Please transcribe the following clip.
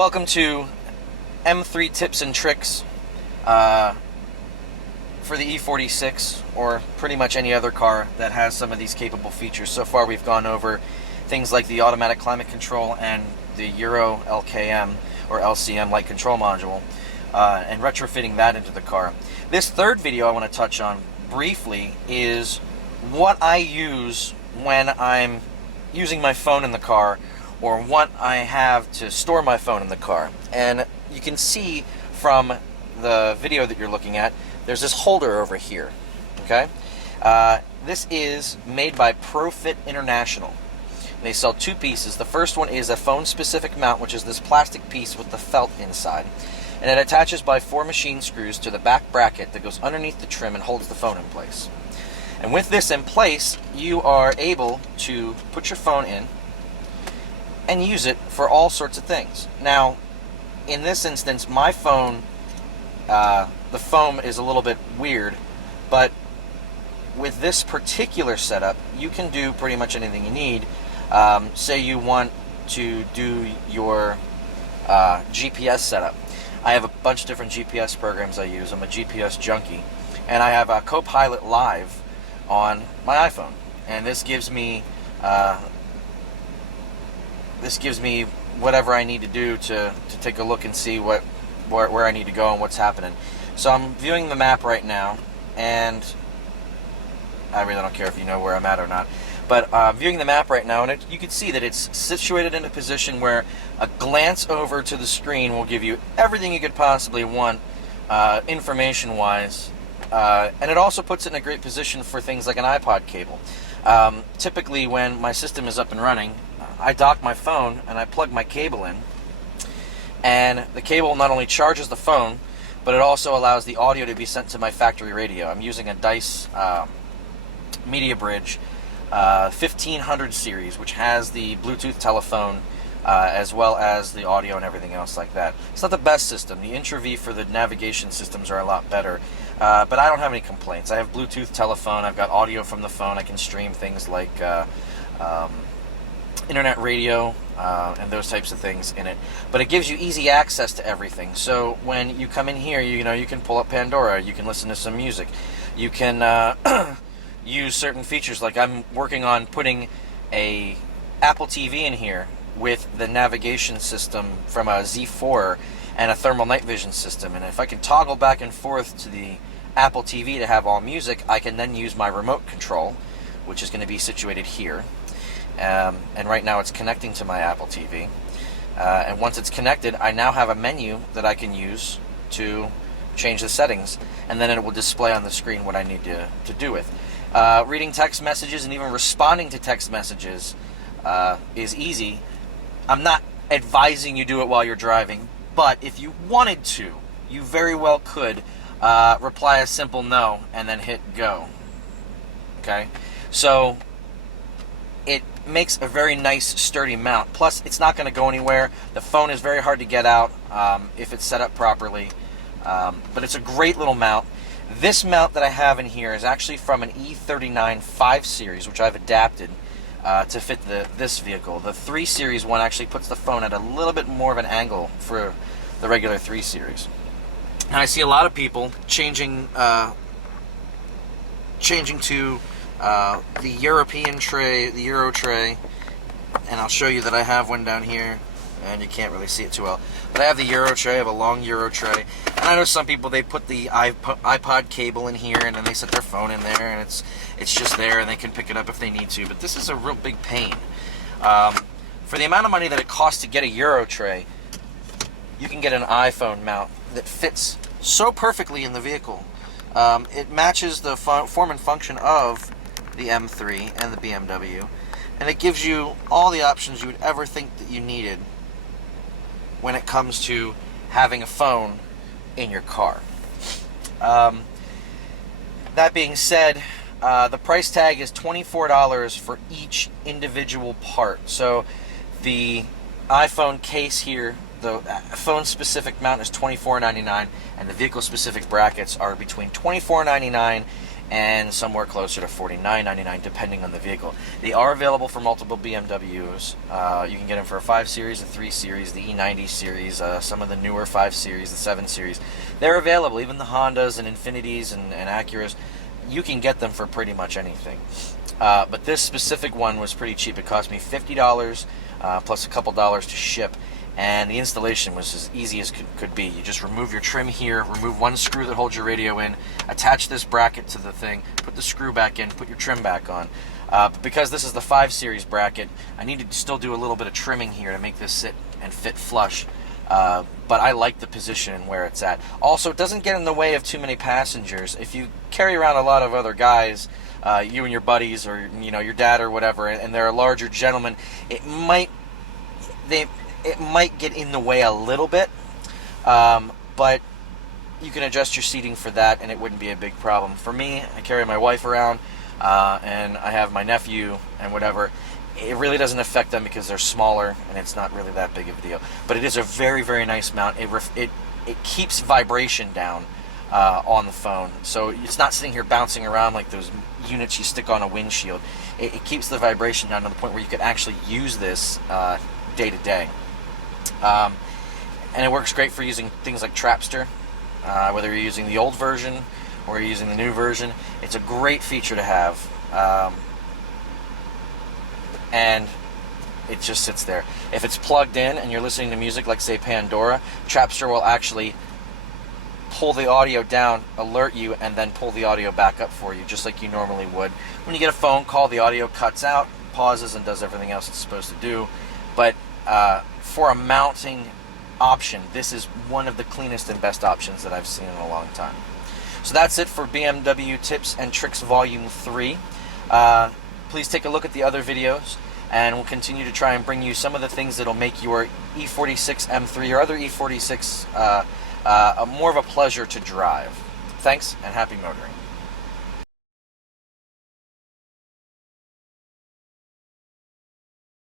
Welcome to M3 tips and tricks for the E46, or pretty much any other car that has some of these capable features. So far we've gone over things like the automatic climate control and the Euro LKM or LCM light control module, and retrofitting that into the car. This third video I want to touch on briefly is what I use when I'm using my phone in the car, or what I have to store my phone in the car. And you can see from the video that you're looking at, there's this holder over here, okay? This is made by ProFit International. They sell two pieces. The first one is a phone-specific mount, which is this plastic piece with the felt inside. And it attaches by 4 machine screws to the back bracket that goes underneath the trim and holds the phone in place. And with this in place, you are able to put your phone in and use it for all sorts of things. Now, in this instance, my phone, the foam is a little bit weird, but with this particular setup, you can do pretty much anything you need. Say you want to do your GPS setup. I have a bunch of different GPS programs I use. I'm a GPS junkie, and I have a Copilot Live on my iPhone, and this gives me whatever I need to do to take a look and see where I need to go and what's happening. So I'm viewing the map right now, and I really don't care if you know where I'm at or not, but viewing the map right now, and you can see that it's situated in a position where a glance over to the screen will give you everything you could possibly want information-wise, and it also puts it in a great position for things like an iPod cable. Typically when my system is up and running, I dock my phone and I plug my cable in, and the cable not only charges the phone, but it also allows the audio to be sent to my factory radio. I'm using a Dice Media Bridge 1500 series, which has the Bluetooth telephone as well as the audio and everything else like that. It's not the best system. The Intra-V for the navigation systems are a lot better, but I don't have any complaints. I have Bluetooth telephone, I've got audio from the phone, I can stream things like internet radio and those types of things in it, but it gives you easy access to everything. So when you come in here, you can pull up Pandora, you can listen to some music, you can use certain features. Like I'm working on putting a Apple TV in here with the navigation system from a Z4 and a thermal night vision system, and if I can toggle back and forth to the Apple TV to have all music, I can then use my remote control, which is going to be situated here. And right now it's connecting to my Apple TV. And once it's connected, I now have a menu that I can use to change the settings, and then it will display on the screen what I need to do with. Reading text messages and even responding to text messages is easy. I'm not advising you do it while you're driving, but if you wanted to, you very well could reply a simple no and then hit go. Okay? So it makes a very nice sturdy mount. Plus, it's not going to go anywhere. The phone is very hard to get out if it's set up properly. But it's a great little mount. This mount that I have in here is actually from an E39 5 Series, which I've adapted to fit this vehicle. The 3 Series one actually puts the phone at a little bit more of an angle for the regular 3 Series. And I see a lot of people changing to the European tray, the Euro tray, and I'll show you that I have one down here, and you can't really see it too well, but I have the Euro tray. I have a long Euro tray, and I know some people, they put the iPod cable in here, and then they set their phone in there, and it's just there, and they can pick it up if they need to, but this is a real big pain. For the amount of money that it costs to get a Euro tray, you can get an iPhone mount that fits so perfectly in the vehicle. It matches the form and function of the M3 and the BMW, and it gives you all the options you would ever think that you needed when it comes to having a phone in your car. That being said, the price tag is $24 for each individual part. So the iPhone case here, the phone-specific mount is $24.99, and the vehicle-specific brackets are between $24.99 and somewhere closer to $49.99 depending on the vehicle. They are available for multiple BMWs. You can get them for a 5 Series, a 3 Series, the E90 Series, some of the newer 5 Series, the 7 Series. They're available, even the Hondas and Infinitis and Acuras. You can get them for pretty much anything. But this specific one was pretty cheap. It cost me $50 plus a couple dollars to ship. And the installation was as easy as could be. You just remove your trim here, remove one screw that holds your radio in, attach this bracket to the thing, put the screw back in, put your trim back on. But because this is the 5 Series bracket, I needed to still do a little bit of trimming here to make this sit and fit flush. But I like the position and where it's at. Also, it doesn't get in the way of too many passengers. If you carry around a lot of other guys, you and your buddies, or your dad or whatever, and they're a larger gentleman, it might get in the way a little bit, but you can adjust your seating for that and it wouldn't be a big problem. For me, I carry my wife around, and I have my nephew and whatever. It really doesn't affect them because they're smaller and it's not really that big of a deal. But it is a very, very nice mount. It keeps vibration down on the phone, so it's not sitting here bouncing around like those units you stick on a windshield. It keeps the vibration down to the point where you could actually use this day to day. And it works great for using things like Trapster, whether you're using the old version or you're using the new version. It's a great feature to have, and it just sits there. If it's plugged in and you're listening to music like, say, Pandora, Trapster will actually pull the audio down, alert you, and then pull the audio back up for you, just like you normally would. When you get a phone call, the audio cuts out, pauses, and does everything else it's supposed to do. But for a mounting option, this is one of the cleanest and best options that I've seen in a long time. So that's it for BMW Tips and Tricks Volume 3. Please take a look at the other videos, and we'll continue to try and bring you some of the things that will make your E46 M3 or other E46 more of a pleasure to drive. Thanks, and happy motoring.